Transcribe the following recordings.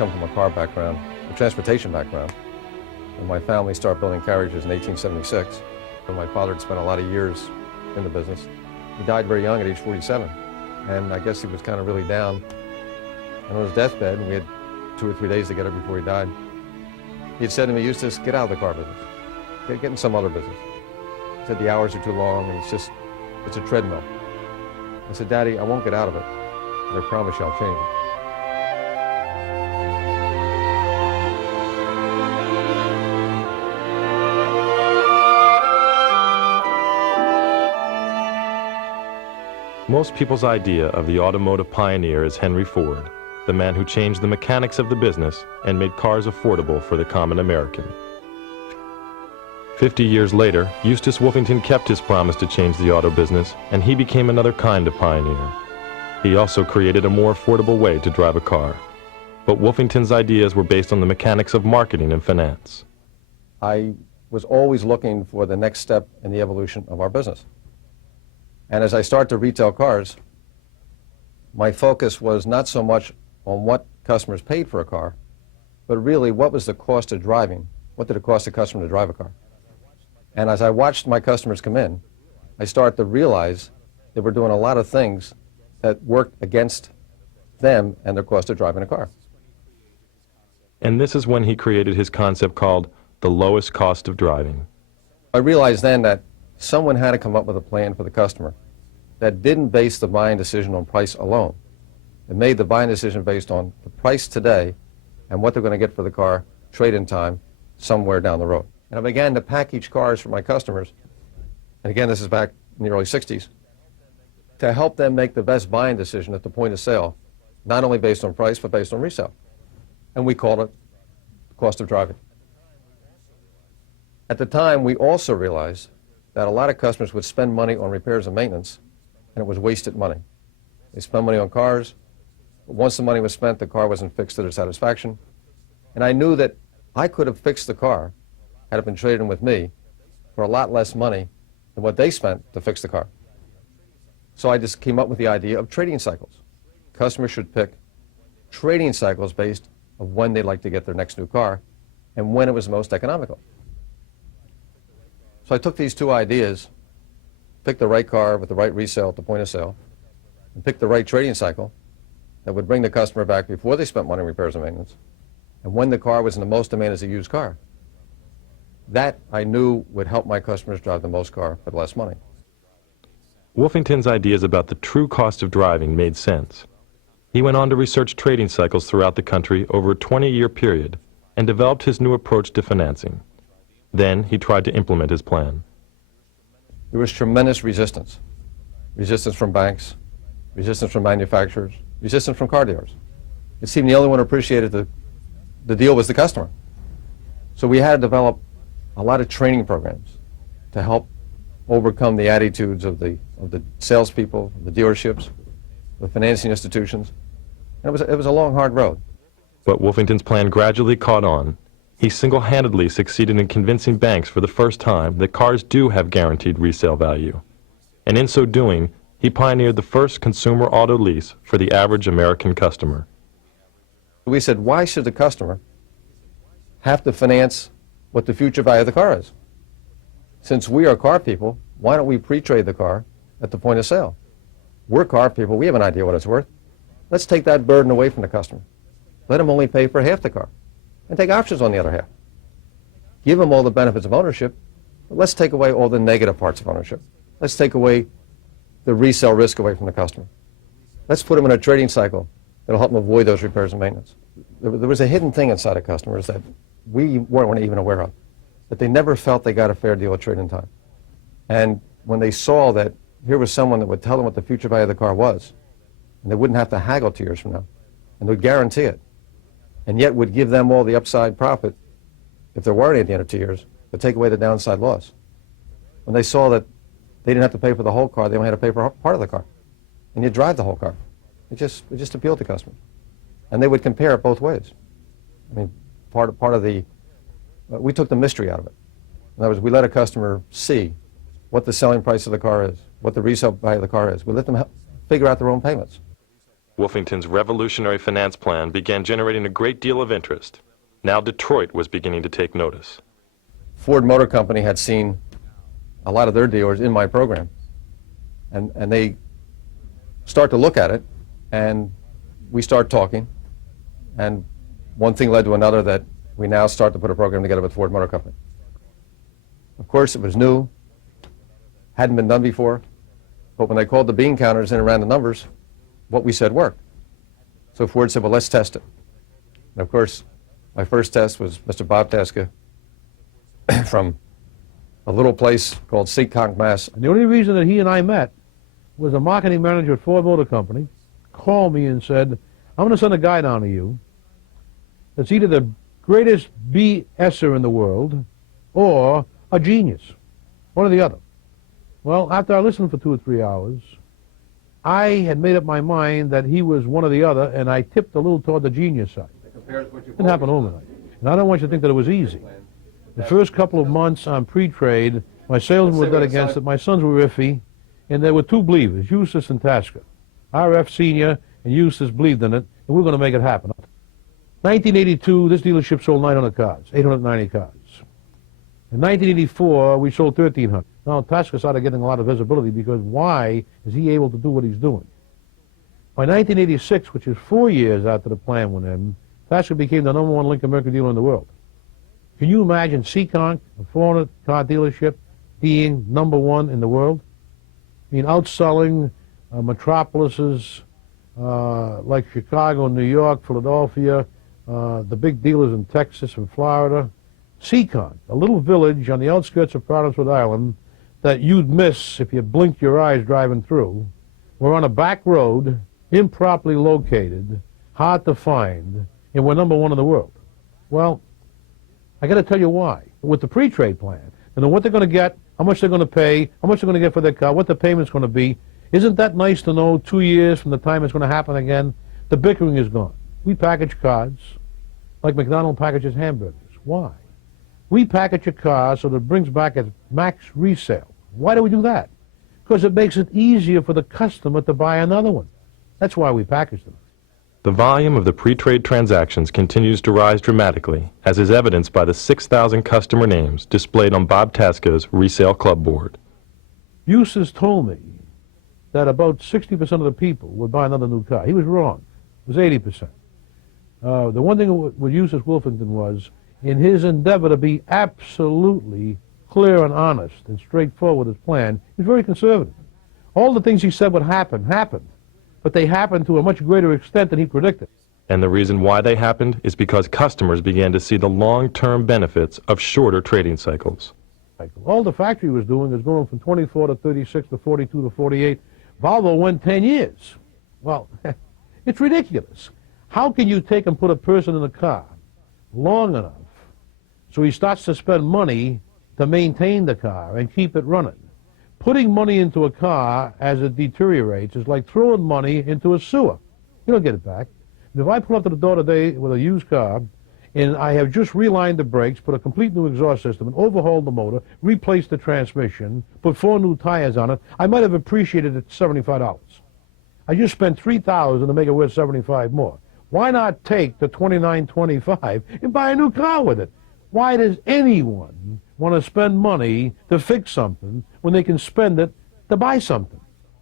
come from a car background, a transportation background. And my family started building carriages in 1876. And my father had spent a lot of years in the business. He died very young at age 47. And I guess he was kind of really down. And on his deathbed, and we had 2 or 3 days together before he died, he had said to me, Eustace, get out of the car business. Get in some other business. He said, the hours are too long and it's a treadmill. I said, Daddy, I won't get out of it, but I promise you I'll change it. Most people's idea of the automotive pioneer is Henry Ford, the man who changed the mechanics of the business and made cars affordable for the common American. 50 years later, Eustace Wolfington kept his promise to change the auto business, and he became another kind of pioneer. He also created a more affordable way to drive a car. But Wolfington's ideas were based on the mechanics of marketing and finance. I was always looking for the next step in the evolution of our business. And as I started to retail cars, my focus was not so much on what customers paid for a car, but really what was the cost of driving? What did it cost a customer to drive a car? And as I watched my customers come in, I started to realize they were doing a lot of things that worked against them and their cost of driving a car. And this is when he created his concept called the lowest cost of driving. I realized then that someone had to come up with a plan for the customer that didn't base the buying decision on price alone. It made the buying decision based on the price today and what they're going to get for the car, trade-in time, somewhere down the road. And I began to package cars for my customers, and again, this is back in the early 60s, to help them make the best buying decision at the point of sale, not only based on price, but based on resale. And we called it the cost of driving. At the time, we also realized that a lot of customers would spend money on repairs and maintenance, and it was wasted money. They spent money on cars, but once the money was spent, the car wasn't fixed to their satisfaction. And I knew that I could have fixed the car had it been traded in with me for a lot less money than what they spent to fix the car. So I just came up with the idea of trading cycles. Customers should pick trading cycles based on when they'd like to get their next new car and when it was most economical. So I took these two ideas, picked the right car with the right resale at the point of sale, and picked the right trading cycle that would bring the customer back before they spent money on repairs and maintenance, and when the car was in the most demand as a used car. That I knew would help my customers drive the most car for less money. Wolfington's ideas about the true cost of driving made sense. He went on to research trading cycles throughout the country over a 20-year period and developed his new approach to financing. Then he tried to implement his plan. There was tremendous resistance. Resistance from banks, resistance from manufacturers, resistance from car dealers. It seemed the only one who appreciated the deal was the customer. So we had to develop a lot of training programs to help overcome the attitudes of the salespeople, the dealerships, the financing institutions. And it was a long, hard road. But Wolfington's plan gradually caught on. He single-handedly succeeded in convincing banks for the first time that cars do have guaranteed resale value. And in so doing, he pioneered the first consumer auto lease for the average American customer. We said, why should the customer have to finance what the future value of the car is? Since we are car people, why don't we pre-trade the car at the point of sale? We're car people, we have an idea what it's worth. Let's take that burden away from the customer. Let them only pay for half the car and take options on the other half. Give them all the benefits of ownership, but let's take away all the negative parts of ownership. Let's take away the resale risk away from the customer. Let's put them in a trading cycle that'll help them avoid those repairs and maintenance. There was a hidden thing inside of customers that we weren't even aware of, that they never felt they got a fair deal of trade-in time. And when they saw that here was someone that would tell them what the future value of the car was, and they wouldn't have to haggle 2 years from now, and would guarantee it, and yet would give them all the upside profit if there weren't any at the end of 2 years, but take away the downside loss. When they saw that they didn't have to pay for the whole car, they only had to pay for part of the car, and you drive the whole car. It just appealed to customers. And they would compare it both ways. I mean, part of the, we took the mystery out of it. In other words, we let a customer see what the selling price of the car is, what the resale value of the car is. We let them figure out their own payments. Wolfington's revolutionary finance plan began generating a great deal of interest. Now Detroit was beginning to take notice. Ford Motor Company had seen a lot of their dealers in my program, and they start to look at it, and we start talking, and one thing led to another that we now start to put a program together with Ford Motor Company. Of course, it was new, hadn't been done before, but when they called the bean counters in and ran the numbers, what we said worked. So Ford said, well, let's test it. And of course, my first test was Mr. Bob Teska from a little place called Seekonk, Mass. And the only reason that he and I met was a marketing manager at Ford Motor Company called me and said, I'm going to send a guy down to you that's either the greatest BSer in the world or a genius, one or the other. Well, after I listened for 2 or 3 hours, I had made up my mind that he was one or the other, and I tipped a little toward the genius side. It didn't happen overnight. And I don't want you to think that it was easy. The first couple of months on pre-trade, my salesmen were dead against it, my sons were iffy, and there were 2 believers, Eustace and Tasker. RF Sr. and Eustace believed in it, and we were going to make it happen. 1982, this dealership sold 900 cars, 890 cars. In 1984, we sold 1,300. Now, Tasker started getting a lot of visibility because why is he able to do what he's doing? By 1986, which is 4 years after the plan went in, Tasker became the #1 Lincoln Mercury dealer in the world. Can you imagine Seekonk, a 400-car dealership, being #1 in the world? I mean, outselling metropolises like Chicago, New York, Philadelphia, the big dealers in Texas and Florida. Seekonk, a little village on the outskirts of Providence, Rhode Island, that you'd miss if you blinked your eyes driving through. We're on a back road, improperly located, hard to find, and we're #1 in the world. Well, I got to tell you why. With the pre-trade plan, and then what they're going to get, how much they're going to pay, how much they're going to get for their car, what the payment's going to be. Isn't that nice to know 2 years from the time it's going to happen again? The bickering is gone. We package cards like McDonald's packages hamburgers. Why? We package a car so that it brings back its max resale. Why do we do that? Because it makes it easier for the customer to buy another one. That's why we package them. The volume of the pre-trade transactions continues to rise dramatically, as is evidenced by the 6,000 customer names displayed on Bob Taska's resale club board. Eustace told me that about 60% of the people would buy another new car. He was wrong. It was 80%. The one thing with Eustace Wolfington was, in his endeavor to be absolutely clear and honest and straightforward with his plan, he was very conservative. All the things he said would happen, happened. But they happened to a much greater extent than he predicted. And the reason why they happened is because customers began to see the long-term benefits of shorter trading cycles. All the factory was doing is going from 24 to 36 to 42 to 48. Volvo went 10 years. Well, it's ridiculous. How can you take and put a person in a car long enough so he starts to spend money to maintain the car and keep it running? Putting money into a car as it deteriorates is like throwing money into a sewer. You don't get it back. And if I pull up to the door today with a used car and I have just relined the brakes, put a complete new exhaust system, and overhauled the motor, replaced the transmission, put 4 new tires on it, I might have appreciated it $75. I just spent $3,000 to make it worth $75 more. Why not take the $29.25 and buy a new car with it? Why does anyone want to spend money to fix something when they can spend it to buy something?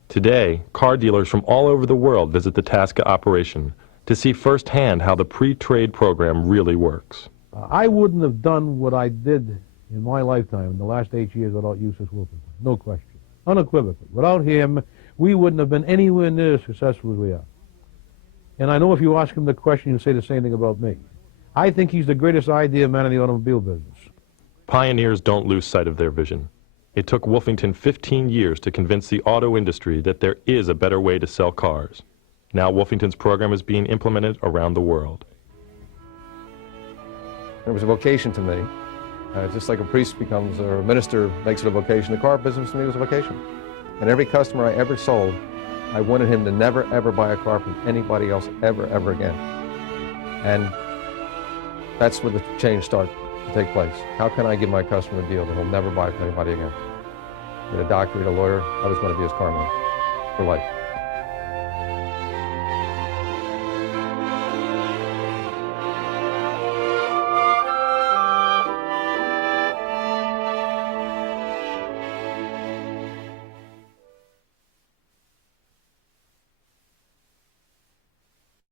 Today, car dealers from all over the world visit the Taska operation to see firsthand how the pre-trade program really works. I wouldn't have done what I did in my lifetime in the last 8 years without Eustace Wolfington. No question. Unequivocally. Without him, we wouldn't have been anywhere near as successful as we are. And I know if you ask him the question, he'll say the same thing about me. I think he's the greatest idea man in the automobile business. Pioneers don't lose sight of their vision. It took Wolfington 15 years to convince the auto industry that there is a better way to sell cars. Now Wolfington's program is being implemented around the world. It was a vocation to me. Just like a priest becomes, or a minister makes it a vocation, the car business to me was a vocation. And every customer I ever sold, I wanted him to never, ever buy a car from anybody else ever, ever again. And that's where the change started to take place. How can I give my customer a deal that he'll never buy from anybody again? Get a doctor, get a lawyer, I was going to be his car man for life.